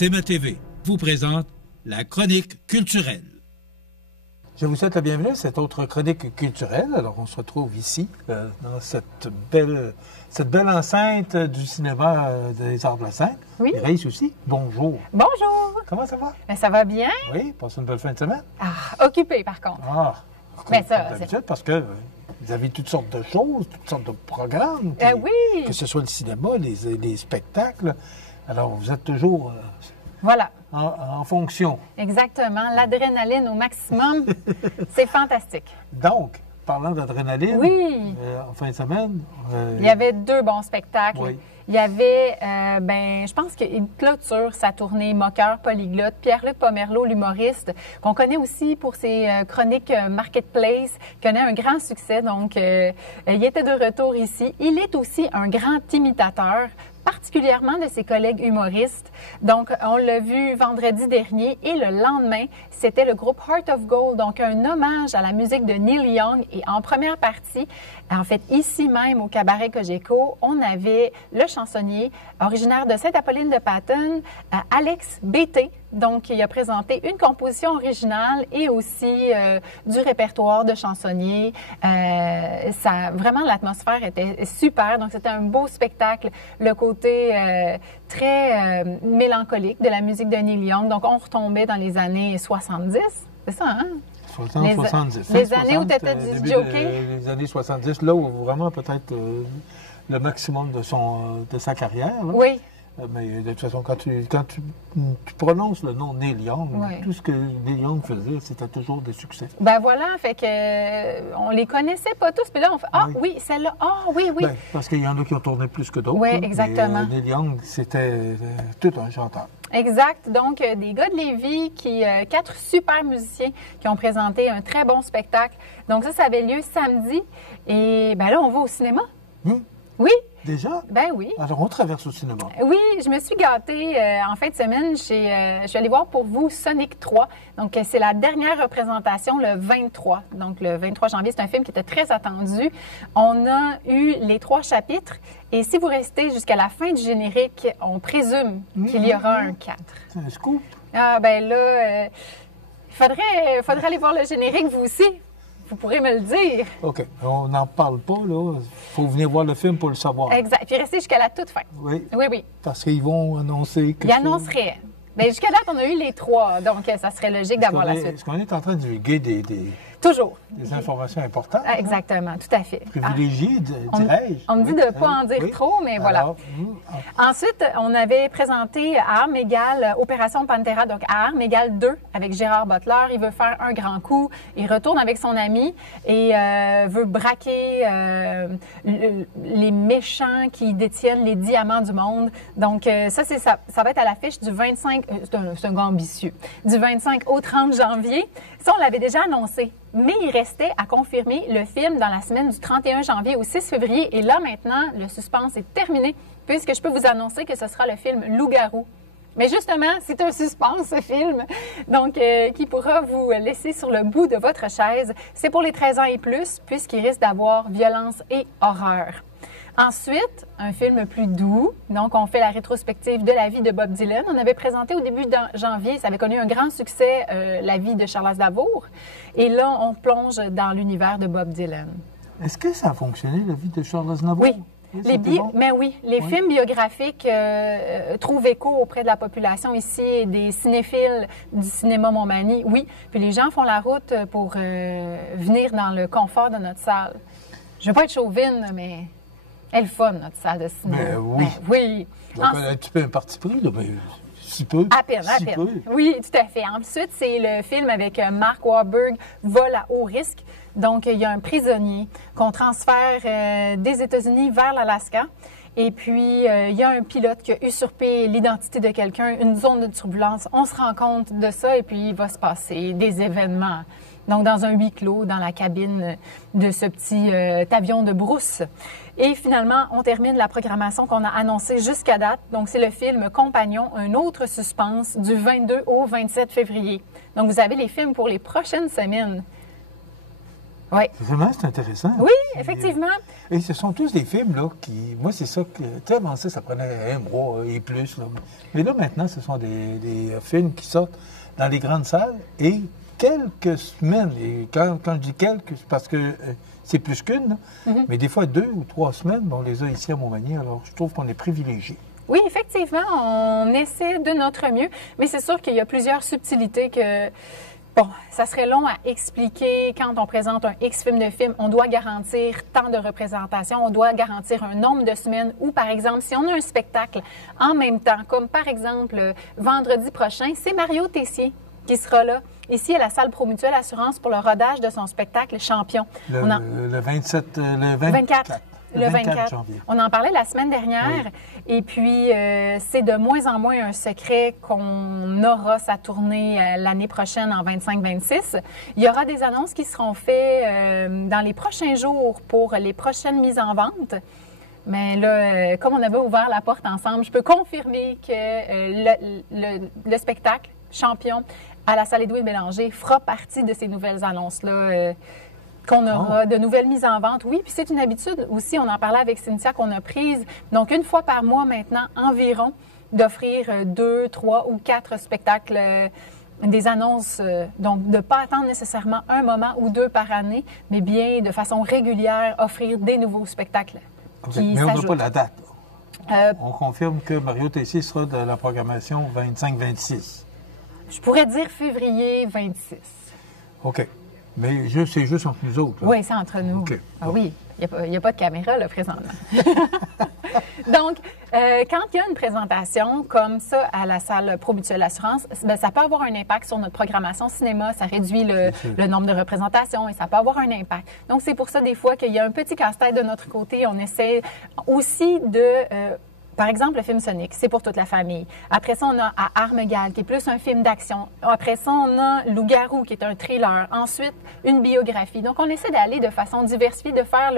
CMA TV vous présente la chronique culturelle. Je vous souhaite la bienvenue à cette autre chronique culturelle. Alors, on se retrouve ici, dans cette belle enceinte du cinéma des Arts de la Seine. Oui. Grace aussi, bonjour. Bonjour. Comment ça va? Ben, ça va bien? Oui, passez une belle fin de semaine. Ah, occupé par contre. Ah, Ben, ça, comme d'habitude, parce que vous avez toutes sortes de choses, toutes sortes de programmes. Oui. Que ce soit le cinéma, les spectacles. Alors, vous êtes toujours Voilà. en fonction. Exactement. L'adrénaline au maximum. C'est fantastique. Donc, parlant d'adrénaline, Oui. en fin de semaine... Il y avait deux bons spectacles. Oui. Il y avait, je pense qu'il clôture sa tournée Moqueur polyglotte, Pierre-Luc Pomerleau, l'humoriste, qu'on connaît aussi pour ses chroniques Marketplace, qui connaît un grand succès. Donc, il était de retour ici. Il est aussi un grand imitateur, particulièrement de ses collègues humoristes. Donc, on l'a vu vendredi dernier et le lendemain, c'était le groupe Heart of Gold, donc un hommage à la musique de Neil Young. Et en première partie, en fait, ici même au Cabaret Cogeco, on avait le chansonnier originaire de Sainte-Apolline-de-Patten, Alex Bété. Donc, il a présenté une composition originale et aussi du répertoire de chansonniers. Vraiment, l'atmosphère était super. Donc, c'était un beau spectacle. Le côté très mélancolique de la musique de Neil Young. Donc, on retombait dans les années 70. C'est ça, hein? 70. Les années où tu étais disc-jockey. Les années 70, là où vraiment peut-être le maximum de sa carrière. Là. Oui. Mais de toute façon, quand tu prononces le nom Neil Young, oui. Tout ce que Neil Young faisait, c'était toujours des succès. Ben voilà, fait que on les connaissait pas tous. Puis là, on fait oui, celle-là. Ah oui. Ben, parce qu'il y en a qui ont tourné plus que d'autres. Oui, là, exactement. Mais, Neil Young, c'était tout un chanteur. Exact. Donc, des gars de Lévis, 4 super musiciens qui ont présenté un très bon spectacle. Donc ça avait lieu samedi. Et ben là, on va au cinéma. Oui. Déjà? Ben oui. Alors, on traverse au cinéma. Oui, je me suis gâtée en fin de semaine. Je suis allée voir pour vous Sonic 3. Donc, c'est la dernière représentation le 23. Donc, le 23 janvier, c'est un film qui était très attendu. On a eu les 3 chapitres. Et si vous restez jusqu'à la fin du générique, on présume qu'il y aura un 4. C'est un scoop. Ah, ben là, il faudrait aller voir le générique, vous aussi. Vous pourrez me le dire. OK. On n'en parle pas, là. Il faut venir voir le film pour le savoir. Exact. Puis rester jusqu'à la toute fin. Oui. Oui. Parce qu'ils vont annoncer que... Ils annonceraient. Bien, jusqu'à date, on a eu les 3. Donc, ça serait logique d'avoir la suite. Est-ce qu'on est en train de divulguer Toujours. Des informations importantes? Ah, exactement. Tout à fait. Privilégiées, dirais-je. On me dit de ne pas en dire trop, mais voilà. Alors, Ensuite, on avait présenté à Armes égales Opération Pantera, donc à Armes égales 2 avec Gérard Butler. Il veut faire un grand coup. Il retourne avec son ami et veut braquer les méchants qui détiennent les diamants du monde. Donc, ça va être à l'affiche du 25... c'est un gars ambitieux. Du 25 au 30 janvier. Ça, on l'avait déjà annoncé. Mais il restait à confirmer le film dans la semaine du 31 janvier au 6 février. Et là, maintenant, le suspense est terminé, puisque je peux vous annoncer que ce sera le film Loup-garou. Mais justement, c'est un suspense, ce film, donc qui pourra vous laisser sur le bout de votre chaise. C'est pour les 13 ans et plus, puisqu'il risque d'avoir violence et horreur. Ensuite, un film plus doux. Donc, on fait la rétrospective de la vie de Bob Dylan. On avait présenté au début de janvier, ça avait connu un grand succès, la vie de Charles Aznavour. Et là, on plonge dans l'univers de Bob Dylan. Est-ce que ça a fonctionné, la vie de Charles Aznavour? Oui. Les films biographiques trouvent écho auprès de la population ici et des cinéphiles du cinéma Montmagny, oui. Puis les gens font la route pour venir dans le confort de notre salle. Je ne veux pas être chauvine, mais elle est fun, notre salle de cinéma. Mais oui. Oui. Donc, un petit peu un parti pris, là, mais si peu. À peine. Oui, tout à fait. Ensuite, c'est le film avec Mark Wahlberg, Vol à haut risque. Donc, il y a un prisonnier qu'on transfère des États-Unis vers l'Alaska. Et puis, il y a un pilote qui a usurpé l'identité de quelqu'un, une zone de turbulence. On se rend compte de ça et puis il va se passer des événements. Donc, dans un huis clos, dans la cabine de ce petit avion de brousse. Et finalement, on termine la programmation qu'on a annoncée jusqu'à date. Donc, c'est le film Compagnon, un autre suspense, du 22 au 27 février. Donc, vous avez les films pour les prochaines semaines. Oui. Vraiment, c'est intéressant. Oui, effectivement. Et ce sont tous des films, là, qui... Moi, c'est ça que... Tu sais, avant ça prenait un mois et plus, là. Mais là, maintenant, ce sont des films qui sortent dans les grandes salles et quelques semaines. Et quand je dis quelques, c'est parce que c'est plus qu'une, mais des fois 2 ou 3 semaines, on les a ici à Montmagny. Alors, je trouve qu'on est privilégiés. Oui, effectivement, on essaie de notre mieux, mais c'est sûr qu'il y a plusieurs subtilités que... Bon, ça serait long à expliquer. Quand on présente un X film de film, on doit garantir tant de représentations, on doit garantir un nombre de semaines ou, par exemple, si on a un spectacle en même temps, comme par exemple vendredi prochain, c'est Mario Tessier qui sera là, ici à la salle Promutuelle Assurance pour le rodage de son spectacle Champion. Le 24. Le 24 janvier. On en parlait la semaine dernière. Oui. Et puis, c'est de moins en moins un secret qu'on aura sa tournée l'année prochaine en 25-26. Il y aura des annonces qui seront faites dans les prochains jours pour les prochaines mises en vente. Mais là, comme on avait ouvert la porte ensemble, je peux confirmer que le spectacle Champion à la salle Édouard Bélanger fera partie de ces nouvelles annonces-là. Qu'on aura de nouvelles mises en vente. Oui, puis c'est une habitude aussi, on en parlait avec Cynthia, qu'on a prise. Donc, une fois par mois maintenant, environ, d'offrir 2, 3 ou 4 spectacles, des annonces. Donc, de ne pas attendre nécessairement un moment ou 2 par année, mais bien de façon régulière, offrir des nouveaux spectacles. Okay. Mais on n'a pas la date. On confirme que Mario Tessier sera de la programmation 25-26. Je pourrais dire février 26. OK. Mais c'est juste entre nous autres. Là. Oui, c'est entre nous. Okay. Ah oui, il n'y a pas de caméra, là, présentement. Donc, quand il y a une présentation comme ça à la salle Promutuelle Assurance, bien, ça peut avoir un impact sur notre programmation cinéma. Ça réduit le nombre de représentations et ça peut avoir un impact. Donc, c'est pour ça, des fois, qu'il y a un petit casse-tête de notre côté. On essaie aussi de... Par exemple, le film Sonic, c'est pour toute la famille. Après ça, on a À Armes égales, qui est plus un film d'action. Après ça, on a Loup-garou, qui est un thriller. Ensuite, une biographie. Donc, on essaie d'aller de façon diversifiée, de faire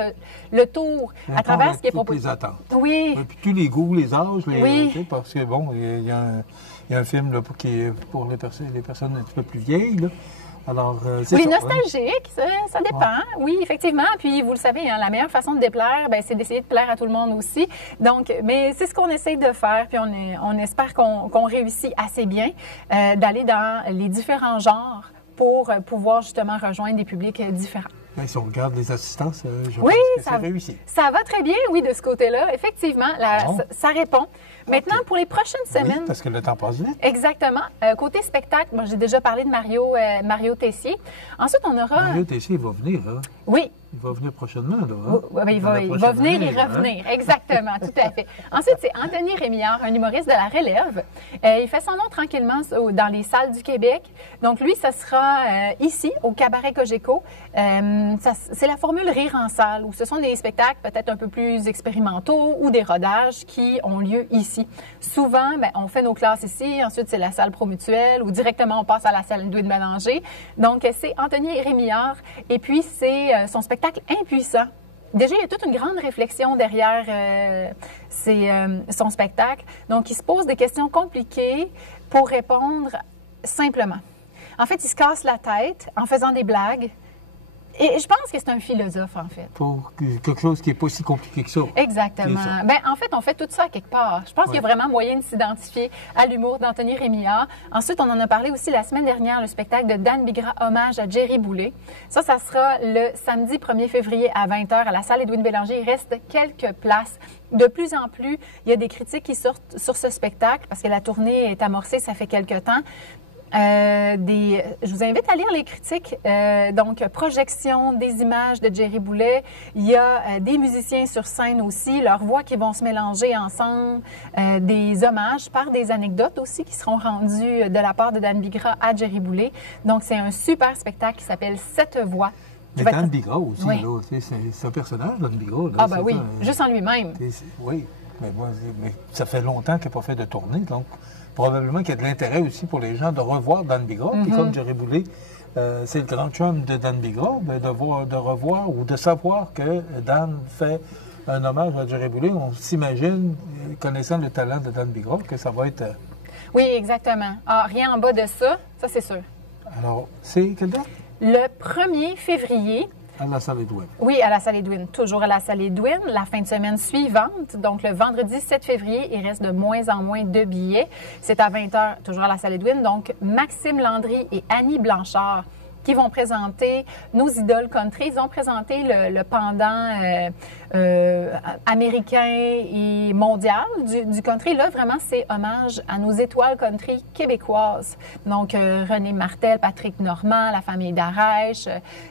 le tour à travers ce qui est proposé. Les attentes. Oui. Et puis tous les goûts, les âges, oui. Parce que, bon, il y a un film là, qui est pour les personnes un petit peu plus vieilles, là. Alors, oui, nostalgique, ça dépend. Ouais. Oui, effectivement. Puis, vous le savez, hein, la meilleure façon de déplaire, bien, c'est d'essayer de plaire à tout le monde aussi. Donc, mais c'est ce qu'on essaye de faire. Puis, on espère qu'on réussit assez bien d'aller dans les différents genres pour pouvoir justement rejoindre des publics différents. Bien, si on regarde les assistances, je oui, pense que c'est réussi. Ça va très bien, oui, de ce côté-là. Effectivement, ça répond. Maintenant, pour les prochaines semaines... Oui, parce que le temps passe vite. Exactement. Côté spectacle, bon, j'ai déjà parlé de Mario Tessier. Ensuite, on aura... Mario Tessier, il va venir, hein? Oui. Il va venir prochainement, là. Hein? Oui, il va venir et revenir. Hein? Exactement, tout à fait. Ensuite, c'est Anthony Rémillard, un humoriste de la relève. Il fait son nom tranquillement dans les salles du Québec. Donc, lui, ça sera ici, au Cabaret Cogeco. C'est la formule Rire en salle, où ce sont des spectacles peut-être un peu plus expérimentaux ou des rodages qui ont lieu ici. Souvent, bien, on fait nos classes ici. Ensuite, c'est la salle Promutuelle ou directement, on passe à la salle Édouard Bélanger. Donc, c'est Anthony Rémillard. Et puis, c'est son spectacle Impuissant. Déjà, il y a toute une grande réflexion derrière son spectacle. Donc, il se pose des questions compliquées pour répondre simplement. En fait, il se casse la tête en faisant des blagues. Et je pense que c'est un philosophe, en fait. Pour quelque chose qui n'est pas si compliqué que ça. Exactement. Bien, en fait, on fait tout ça à quelque part. Je pense qu'il y a vraiment moyen de s'identifier à l'humour d'Anthony Rémillard. Ensuite, on en a parlé aussi la semaine dernière, le spectacle de Dan Bigra, hommage à Jerry Boulet. Ça sera le samedi 1er février à 20h à la salle Édouard Bélanger. Il reste quelques places. De plus en plus, il y a des critiques qui sortent sur ce spectacle parce que la tournée est amorcée, ça fait quelques temps. Je vous invite à lire les critiques. Donc, projection des images de Jerry Boulet. Il y a des musiciens sur scène aussi, leurs voix qui vont se mélanger ensemble. Des hommages par des anecdotes aussi qui seront rendues de la part de Dan Bigra à Jerry Boulet. Donc, c'est un super spectacle qui s'appelle Sept voix. Mais Dan Bigra aussi, oui. Là, c'est un personnage, Dan Bigra. Là, ah ben oui, juste en lui-même. Oui, mais ça fait longtemps qu'il n'a pas fait de tournée, donc... Probablement qu'il y a de l'intérêt aussi pour les gens de revoir Dan Bigra. Puis comme Jerry Boulet, c'est le grand chum de Dan Bigra, de revoir ou de savoir que Dan fait un hommage à Jerry Boulet. On s'imagine, connaissant le talent de Dan Bigra, que ça va être... Oui, exactement. Ah, rien en bas de ça, ça c'est sûr. Alors, c'est quelle date? Le 1er février À la salle Edwin. Oui, à la salle Edwin. Toujours à la salle Edwin. La fin de semaine suivante, donc le vendredi 7 février, il reste de moins en moins de billets. C'est à 20h, toujours à la salle Edwin. Donc, Maxime Landry et Annie Blanchard qui vont présenter nos idoles country. Ils ont présenté le pendant américain et mondial du country. Là, vraiment, c'est hommage à nos étoiles country québécoises. Donc, René Martel, Patrick Normand, La Famille d'Arèche,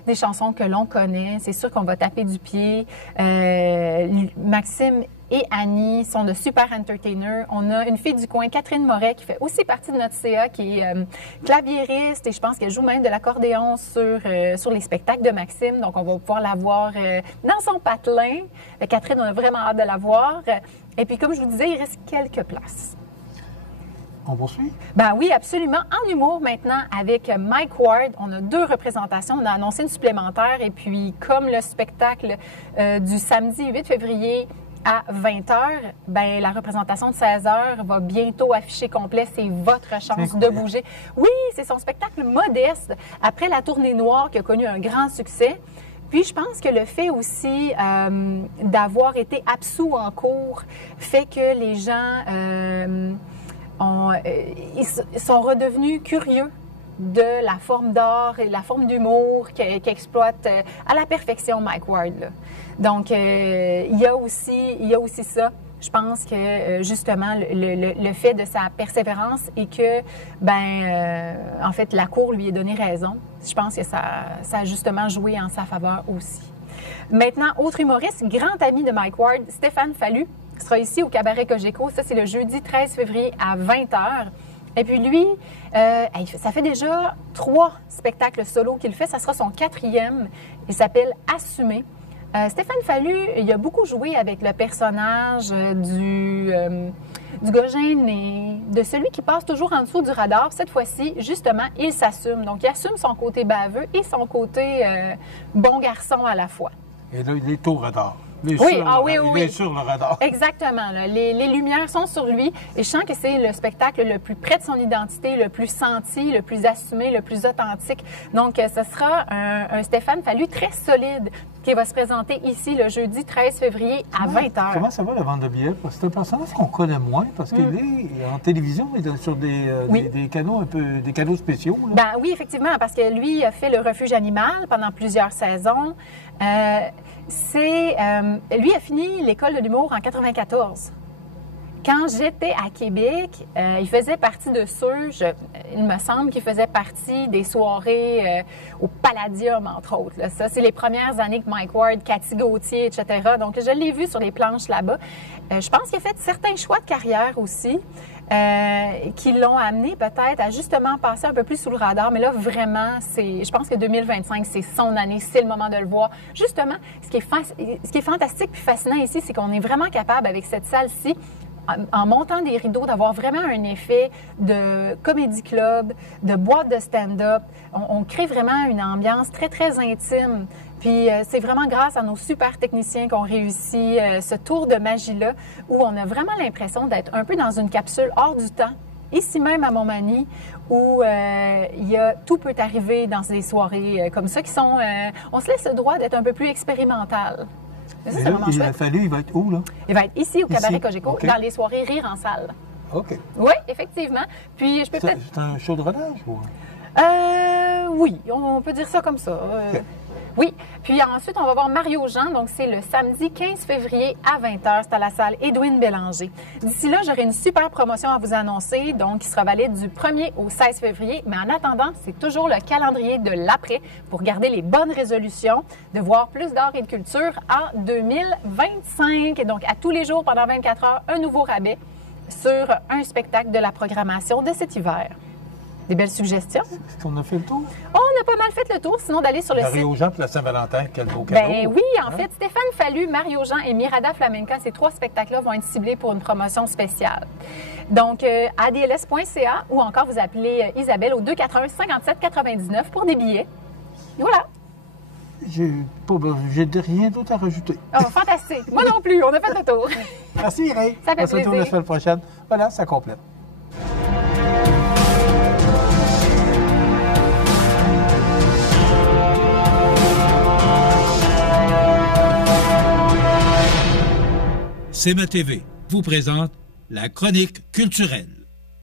des chansons que l'on connaît. C'est sûr qu'on va taper du pied. Maxime et Annie sont de super entertainers. On a une fille du coin, Catherine Moret, qui fait aussi partie de notre CA, qui est claviériste et je pense qu'elle joue même de l'accordéon sur les spectacles de Maxime. Donc, on va pouvoir la voir dans son patelin. Catherine, on a vraiment hâte de la voir. Et puis, comme je vous disais, il reste quelques places. On poursuit? Ben oui, absolument. En humour, maintenant, avec Mike Ward, on a 2 représentations. On a annoncé une supplémentaire. Et puis, comme le spectacle du samedi 8 février à 20h, ben la représentation de 16h va bientôt afficher complet. C'est votre chance de bouger. Oui, c'est son spectacle modeste après la tournée noire qui a connu un grand succès. Puis, je pense que le fait aussi d'avoir été absous en cours fait que les gens ils sont redevenus curieux de la forme d'art et la forme d'humour qu'exploite à la perfection Mike Ward. Là. Donc, il y a aussi ça. Je pense que, justement, le fait de sa persévérance et que, en fait, la cour lui ait donné raison, je pense que ça a justement joué en sa faveur aussi. Maintenant, autre humoriste, grand ami de Mike Ward, Stéphane Fallu, sera ici au Cabaret Cogeco. Ça, c'est le jeudi 13 février à 20h. Et puis lui, ça fait déjà 3 spectacles solo qu'il fait. Ça sera son 4e. Il s'appelle « Assumer ». Stéphane Fallu, il a beaucoup joué avec le personnage du gars gêné, de celui qui passe toujours en dessous du radar. Cette fois-ci, justement, il s'assume. Donc, il assume son côté baveux et son côté bon garçon à la fois. Et là, il est au radar. Il est sur le radar. Exactement. Là. Les lumières sont sur lui et je sens que c'est le spectacle le plus près de son identité, le plus senti, le plus assumé, le plus authentique. Donc, ce sera un Stéphane Fallu très solide qui va se présenter ici le jeudi 13 février à 20h. Comment ça va la vente de billets? Parce que c'est un personnage qu'on connaît moins parce qu'il est en télévision, il est sur des canaux des canaux spéciaux. Là. Ben oui, effectivement, parce que lui a fait le refuge animal pendant plusieurs saisons. Lui a fini l'école de l'humour en 94. Quand j'étais à Québec, il faisait partie de ceux, il me semble qu'il faisait partie des soirées au Palladium, entre autres. Là. Ça, c'est les premières années que Mike Ward, Cathy Gauthier, etc. Donc, je l'ai vu sur les planches là-bas. Je pense qu'il a fait certains choix de carrière aussi qui l'ont amené peut-être à justement passer un peu plus sous le radar. Mais là, vraiment, je pense que 2025, c'est son année, c'est le moment de le voir. Justement, ce qui est fantastique et fascinant ici, c'est qu'on est vraiment capable, avec cette salle-ci, en montant des rideaux, d'avoir vraiment un effet de comédie club, de boîte de stand-up. On crée vraiment une ambiance très, très intime. Puis c'est vraiment grâce à nos super techniciens qu'on réussit ce tour de magie-là, où on a vraiment l'impression d'être un peu dans une capsule hors du temps, ici même à Montmagny, où tout peut arriver dans des soirées comme ça, qui sont... on se laisse le droit d'être un peu plus expérimental. Ça, c'est vraiment chouette. Il va être où, là? Il va être ici, au Cabaret Cogeco, dans les soirées Rire en salle. OK. Oui, effectivement. Puis, je peux peut-être... C'est un show de rodage, ou? Oui, on peut dire ça comme ça. OK. Oui. Puis ensuite, on va voir Mario Jean. Donc, c'est le samedi 15 février à 20h. C'est à la salle Edwin Bélanger. D'ici là, j'aurai une super promotion à vous annoncer, donc qui sera valide du 1er au 16 février. Mais en attendant, c'est toujours le calendrier de l'après pour garder les bonnes résolutions de voir plus d'art et de culture en 2025. Et donc, à tous les jours, pendant 24 heures, un nouveau rabais sur un spectacle de la programmation de cet hiver. Des belles suggestions. Est-ce qu'on a fait le tour? On a pas mal fait le tour, sinon d'aller sur le site. Mario Jean pour la Saint-Valentin, quel beau cadeau. Ben oui, en fait, Stéphane Fallu, Mario Jean et Mirada Flamenca, ces 3 spectacles-là vont être ciblés pour une promotion spéciale. Donc, adls.ca ou encore vous appelez Isabelle au 281-57-99 pour des billets. Et voilà. J'ai rien d'autre à rajouter. Oh, fantastique. Moi non plus, on a fait le tour. Merci, Irène. Ça fait plaisir. On se retrouve la semaine prochaine. Voilà, ça complète. CMA TV vous présente la chronique culturelle.